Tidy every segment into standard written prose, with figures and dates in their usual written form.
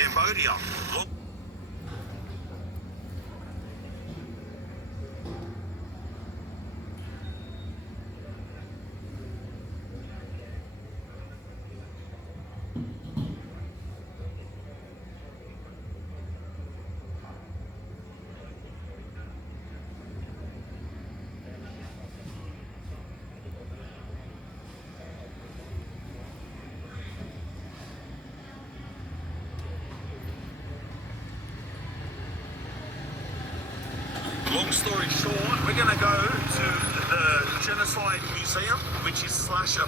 Cambodia. Long story short, we're gonna go to the Genocide Museum, which is slash a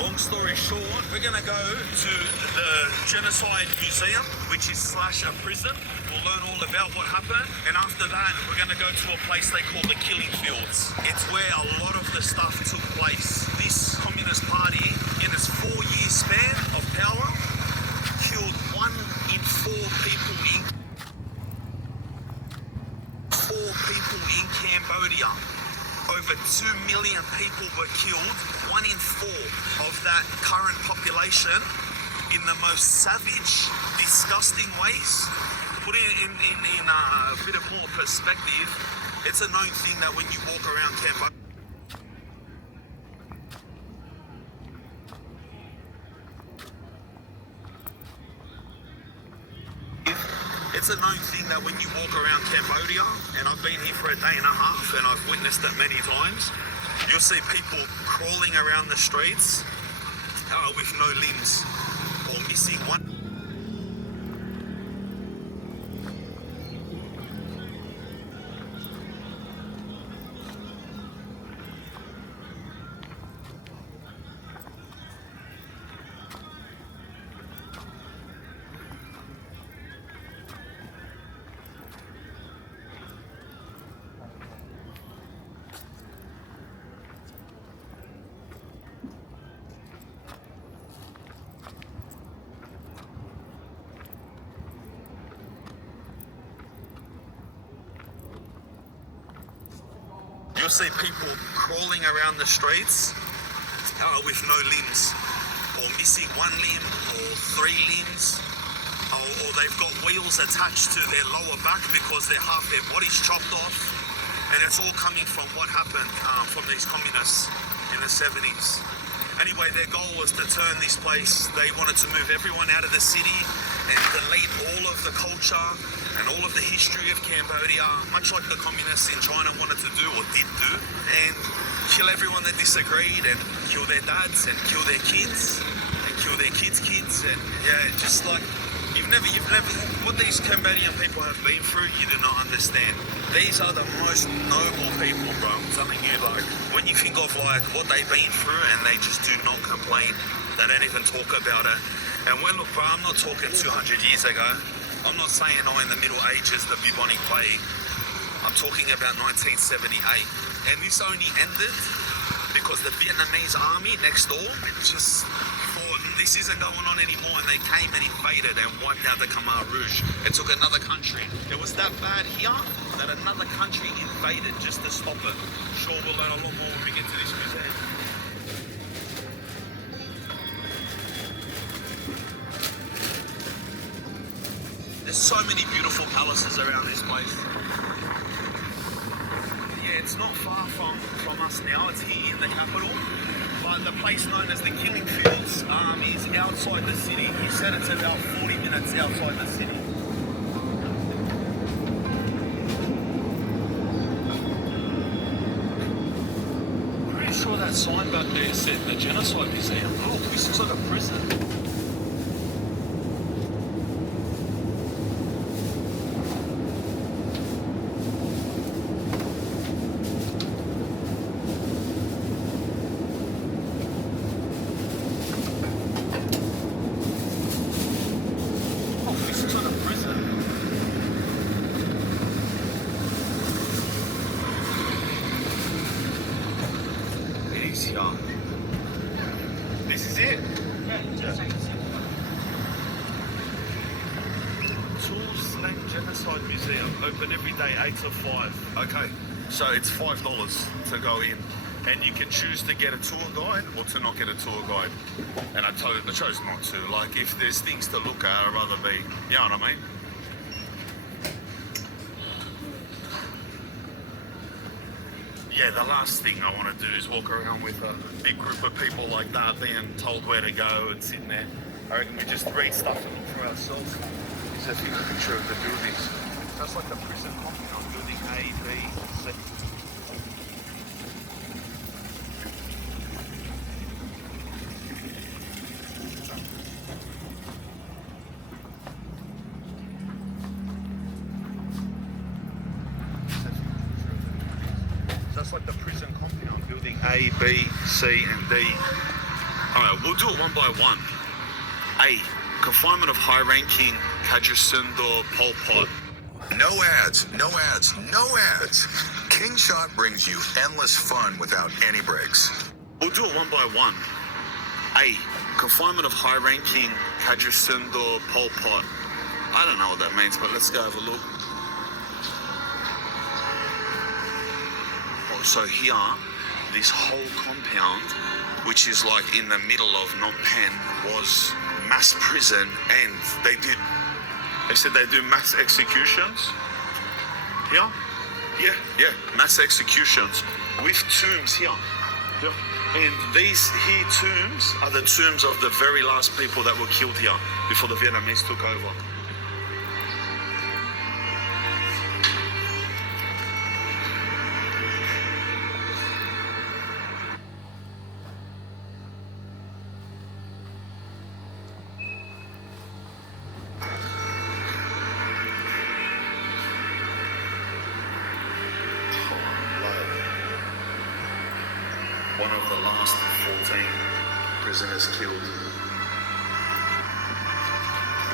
Long story short, we're gonna go to the Genocide Museum, which is slash a prison. We'll learn all about what happened, and after that, we're gonna go to a place they call the Killing Fields. It's where a lot of the stuff took place. This Communist Party, in its 4-year span of power, killed 1 in 4 people in Cambodia. Over 2 million people were killed, 1 in 4 of that current population, in the most savage, disgusting ways. Put it in a bit of more perspective, it's a known thing that when you walk around Cambodia, it's a known thing that when you walk around Cambodia, and I've been here for a day and a half and I've witnessed it many times, you'll see people crawling around the streets with no limbs or missing one. You'll see people crawling around the streets with no limbs, or missing 1 limb, or 3 limbs, or they've got wheels attached to their lower back because they're half their body's chopped off, and it's all coming from what happened from these communists in the 70s. Anyway, their goal was to turn this place. They wanted to move everyone out of the city and delete all of the culture and all of the history of Cambodia, much like the communists in China wanted to do or did do, and kill everyone that disagreed, and kill their dads, and kill their kids, and kill their kids' kids, and yeah, just like, you've never, what these Cambodian people have been through, you do not understand. These are the most noble people, bro. I'm telling you, like, when you think of like what they've been through, and they just do not complain, they don't even talk about it. And when, look, bro, I'm not talking 200 years ago. I'm not saying, in the Middle Ages, the bubonic plague. I'm talking about 1978. And this only ended because the Vietnamese army next door just thought this isn't going on anymore, and they came and invaded and wiped out the Khmer Rouge. It took another country. It was that bad here that another country invaded just to stop it. Sure, we'll learn a lot more when we get to this museum. There's so many beautiful palaces around this place. Yeah, it's not far from us now. It's here in the capital. But the place known as the Killing Fields is outside the city. He said it's about 40 minutes outside the city. I'm pretty sure that sign back there said the Genocide Museum. Oh, this looks like a prison. This is it. Thailand Genocide Museum, open every day 8 to 5. Okay, so it's $5 to go in. And you can choose to get a tour guide or to not get a tour guide. And I chose not to. Like, if there's things to look at, I'd rather be, you know what I mean? Yeah, the last thing I want to do is walk around with a big group of people like that, being told where to go and sitting there. I reckon we just read stuff and look for ourselves. There's a picture of the buildings. That's like the prison compound, building A, B, C. That's like the prison compound, building A, B, C, and D. Alright, we'll do it one by one. A. Confinement of high-ranking Kajusundor Pol Pot. No ads, no ads, no ads. King Shot brings you endless fun without any breaks. We'll do it one by one. A. Confinement of high-ranking Kajusundor Pol Pot. I don't know what that means, but let's go have a look. So here, this whole compound, which is like in the middle of Phnom Penh, was mass prison, and they said they do mass executions here. Yeah, mass executions with tombs here. Yeah. And these here tombs are the tombs of the very last people that were killed here before the Vietnamese took over. One of the last 14 prisoners killed.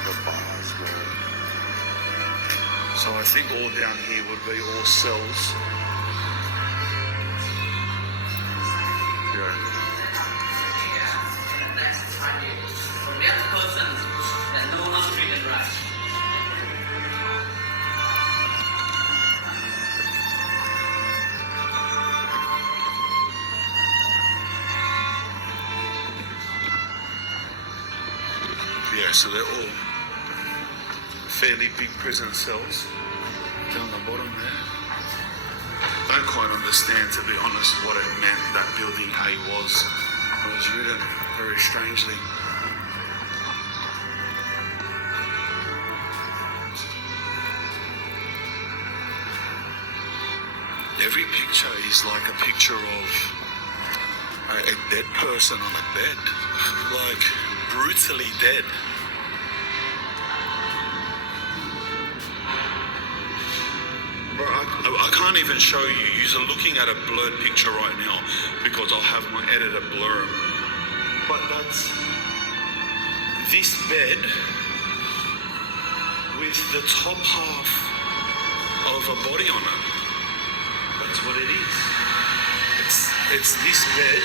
The bars were. So I think all down here would be all cells. Yeah. Yeah, so they're all fairly big prison cells down the bottom there. I don't quite understand, to be honest, what it meant that building A was. It was written very strangely. Every picture is like a picture of a dead person on a bed, like brutally dead. I can't even show you. You're looking at a blurred picture right now because I'll have my editor blur it. But that's this bed with the top half of a body on it. That's what it is. It's this bed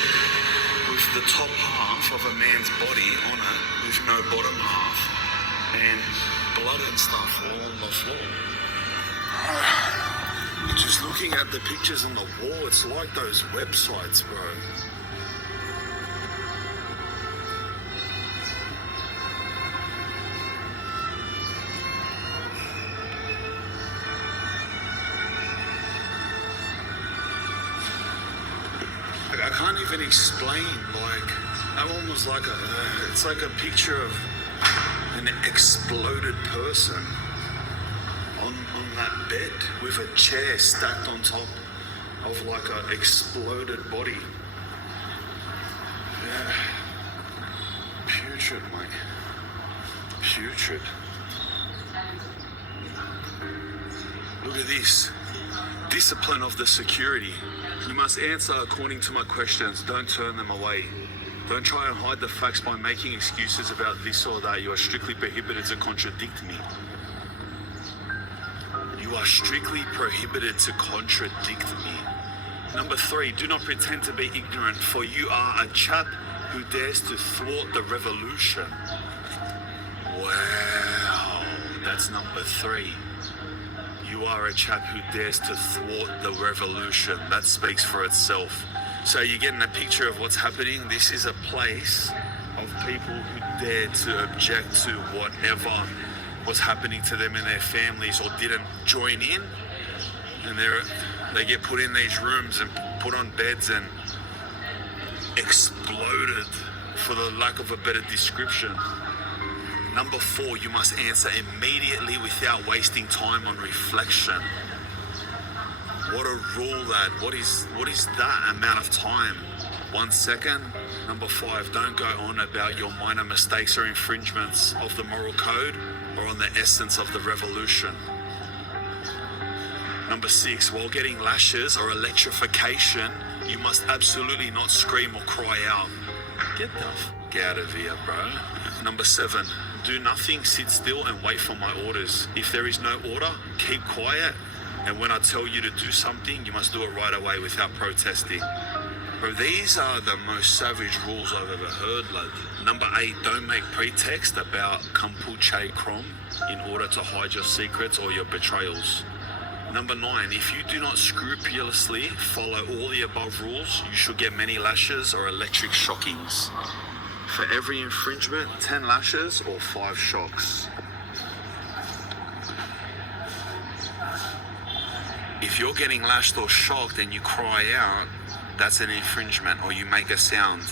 with the top half of a man's body on it with no bottom half and blood and stuff all on the floor. Just looking at the pictures on the wall, it's like those websites, bro. I can't even explain, like, that one was like it's like a picture of an exploded person on that bed with a chair stacked on top of like an exploded body. Yeah. Putrid, mate. Putrid. Look at this. Discipline of the security. You must answer according to my questions. Don't turn them away. Don't try and hide the facts by making excuses about this or that. You are strictly prohibited to contradict me. You are strictly prohibited to contradict me. Number 3, do not pretend to be ignorant, for you are a chap who dares to thwart the revolution. Wow, that's number 3. You are a chap who dares to thwart the revolution. That speaks for itself. So you're getting a picture of what's happening. This is a place of people who dared to object to whatever was happening to them and their families, or didn't join in, and they get put in these rooms and put on beds and exploded, for the lack of a better description. Number 4, you must answer immediately without wasting time on reflection. What a rule that. What is that amount of time? 1 second? Number 5, don't go on about your minor mistakes or infringements of the moral code or on the essence of the revolution. Number 6, while getting lashes or electrification, you must absolutely not scream or cry out. Get the f*** out of here, bro. Number 7, do nothing, sit still and wait for my orders. If there is no order, keep quiet. And when I tell you to do something, you must do it right away without protesting. Bro, these are the most savage rules I've ever heard, lad. Number 8, don't make pretext about Kampuche Krom in order to hide your secrets or your betrayals. Number 9, if you do not scrupulously follow all the above rules, you should get many lashes or electric shockings. For every infringement, 10 lashes or 5 shocks. If you're getting lashed or shocked and you cry out, that's an infringement, or you make a sound.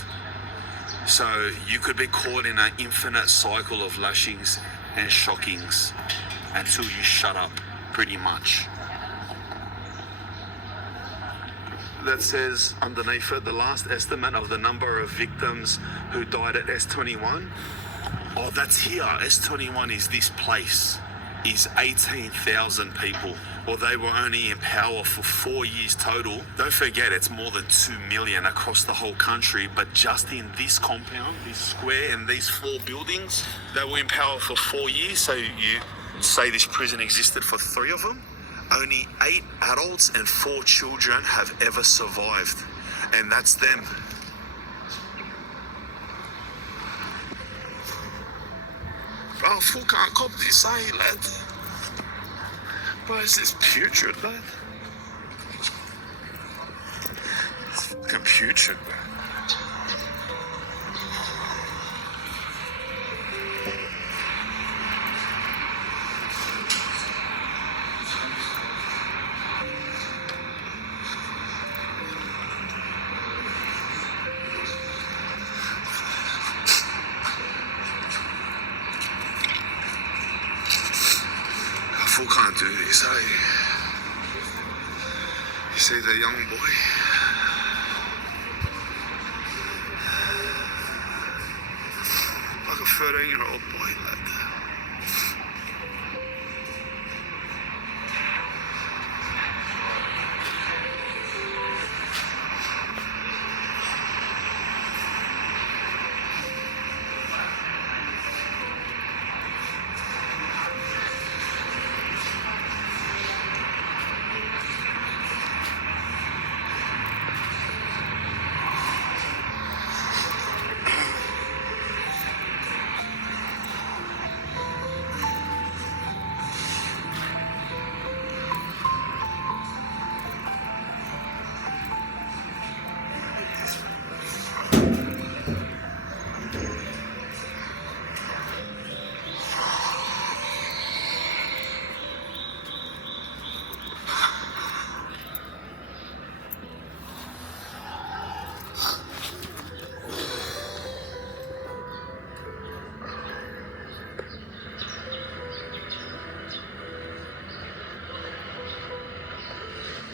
So you could be caught in an infinite cycle of lashings and shockings until you shut up, pretty much. That says underneath it, the last estimate of the number of victims who died at S21. Oh, that's here. S21 is this place. Is 18,000 people. Well, they were only in power for 4 years total. Don't forget, it's more than 2 million across the whole country, but just in this compound, this square, and these 4 buildings, they were in power for 4 years. So you say this prison existed for 3 of them? Only 8 adults and 4 children have ever survived, and that's them. Bro, full can't cop this, eh, lad? Bro, is this putrid, lad? It's fucking putrid, bro. I can't do this, eh? You see the young boy? Like a 13-year-old boy, lad.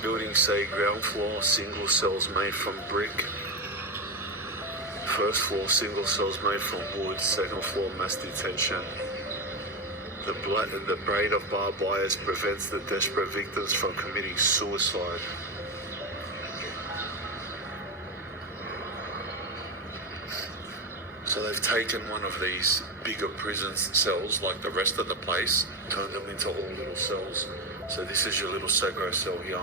Building C, ground floor, single cells made from brick. First floor, single cells made from wood. Second floor, mass detention. The braid of barbed wires prevents the desperate victims from committing suicide. So they've taken one of these bigger prison cells, like the rest of the place, turned them into all little cells. So this is your little Segro cell here.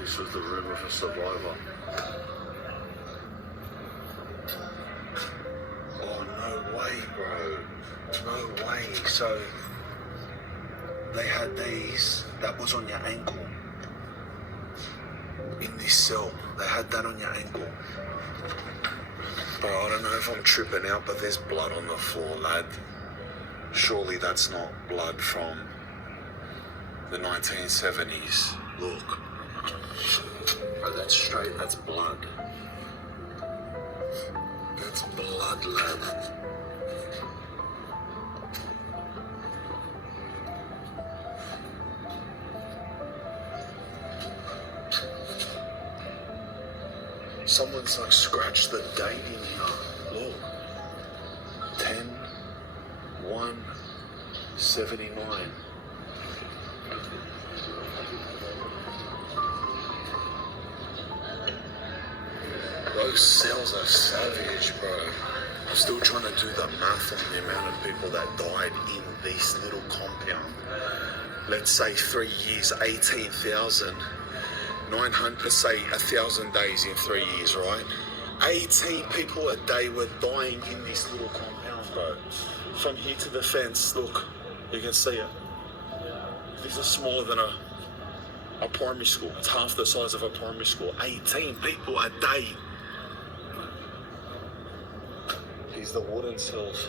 This was the room of a survivor. Oh, no way, bro. No way. So they had these, that was on your ankle. in this cell. They had that on your ankle. Bro, I don't know if I'm tripping out, but there's blood on the floor, lad. Surely that's not blood from the 1970s. Look. Bro, that's straight, that's blood. That's blood, lad. Someone's like scratched the date in here. Look. 10/1/79. Those cells are savage, bro. I'm still trying to do the math on the amount of people that died in this little compound. Let's say 3 years, 18,900, let's say 1,000 days in 3 years, right? 18 people a day were dying in this little compound, bro. From here to the fence, look, you can see it. This is smaller than a primary school. It's half the size of a primary school. 18 people a day. These are the wooden cells.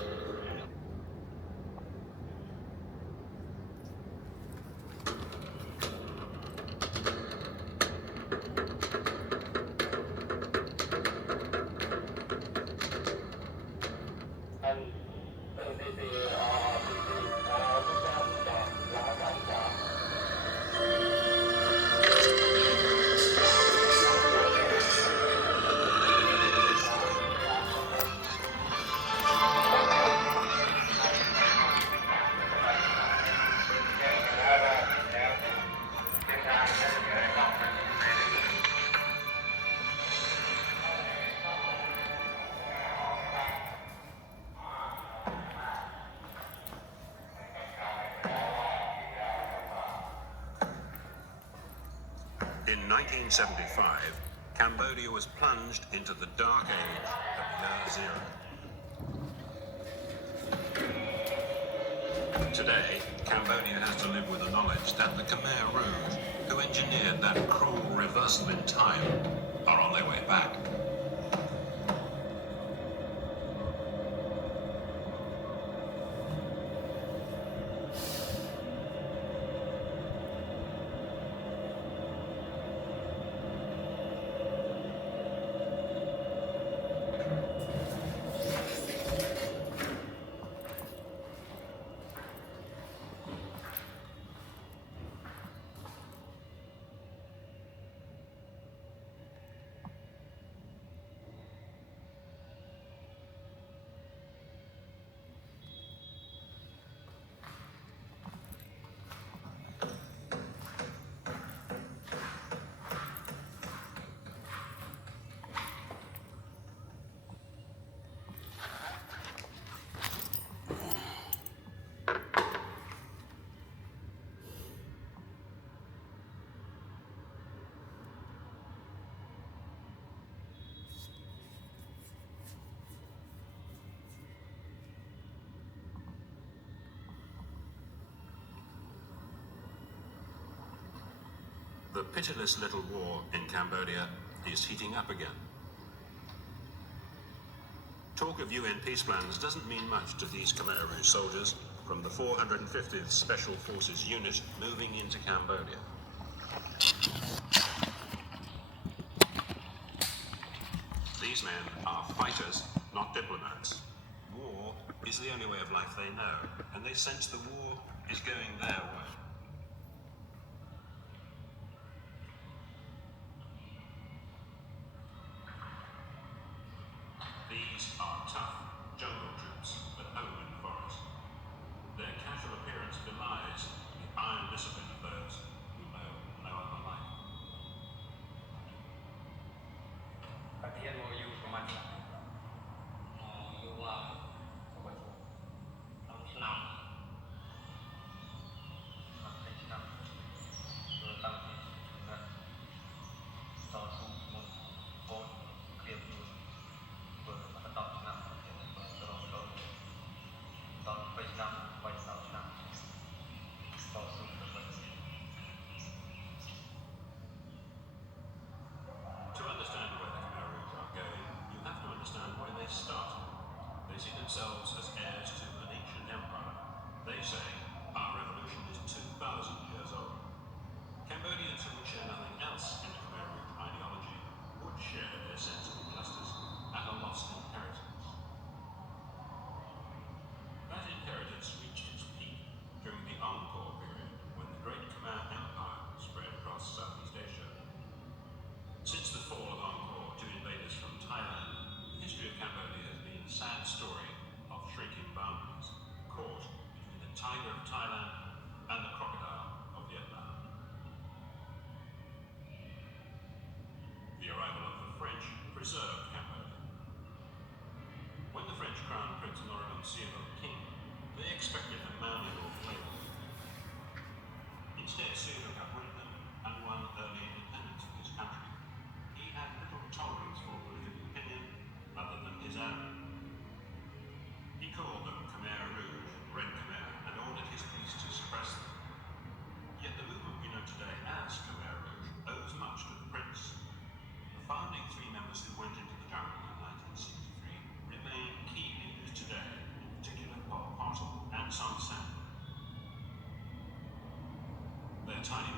In 1975, Cambodia was plunged into the dark age of Year Zero. Today, Cambodia has to live with the knowledge that the Khmer Rouge, who engineered that cruel reversal in time, are on their way back. The pitiless little war in Cambodia is heating up again. Talk of UN peace plans doesn't mean much to these Khmer Rouge soldiers from the 450th Special Forces Unit moving into Cambodia. These men are fighters, not diplomats. War is the only way of life they know, and they sense the war is going their way. These are tough jungle troops that own in the forest. Their casual appearance belies the iron discipline of those who know no other life. ប្រធានមកយូរប្រហែលឆ្នាំយូរមកប្រហែលឆ្នាំ20ធ្វើតាំងពីតស៊ូជាមួយកូនគ្រាបយូរធ្វើមក10ឆ្នាំ themselves as heirs to an ancient empire. They say our revolution is 2,000 years old. Cambodians who would share nothing else in the Khmer Rouge ideology would share their sense of injustice and a lost inheritance. That inheritance reached its peak during the Angkor period, when the Great Khmer Empire spread across Southeast Asia. Since the fall of Angkor to invaders from Thailand, the history of Cambodia has been a sad story of shrinking boundaries, caught between the tiger of Thailand and the crocodile of Vietnam. The arrival of the French preserved Cambodia. When the French crowned Prince Norodom Sihanouk king, they expected a malleable flavor. Instead, Sihanouk uprooted them and won early independence for his country. He had little tolerance for political opinion other than his own. He called them Khmer Rouge, Red Khmer, and ordered his police to suppress them. Yet the movement we know today as Khmer Rouge owes much to the prince. The founding three members who went into the jungle in 1963 remain key leaders today, in particular Pol Pot and Son Sen. Their tiny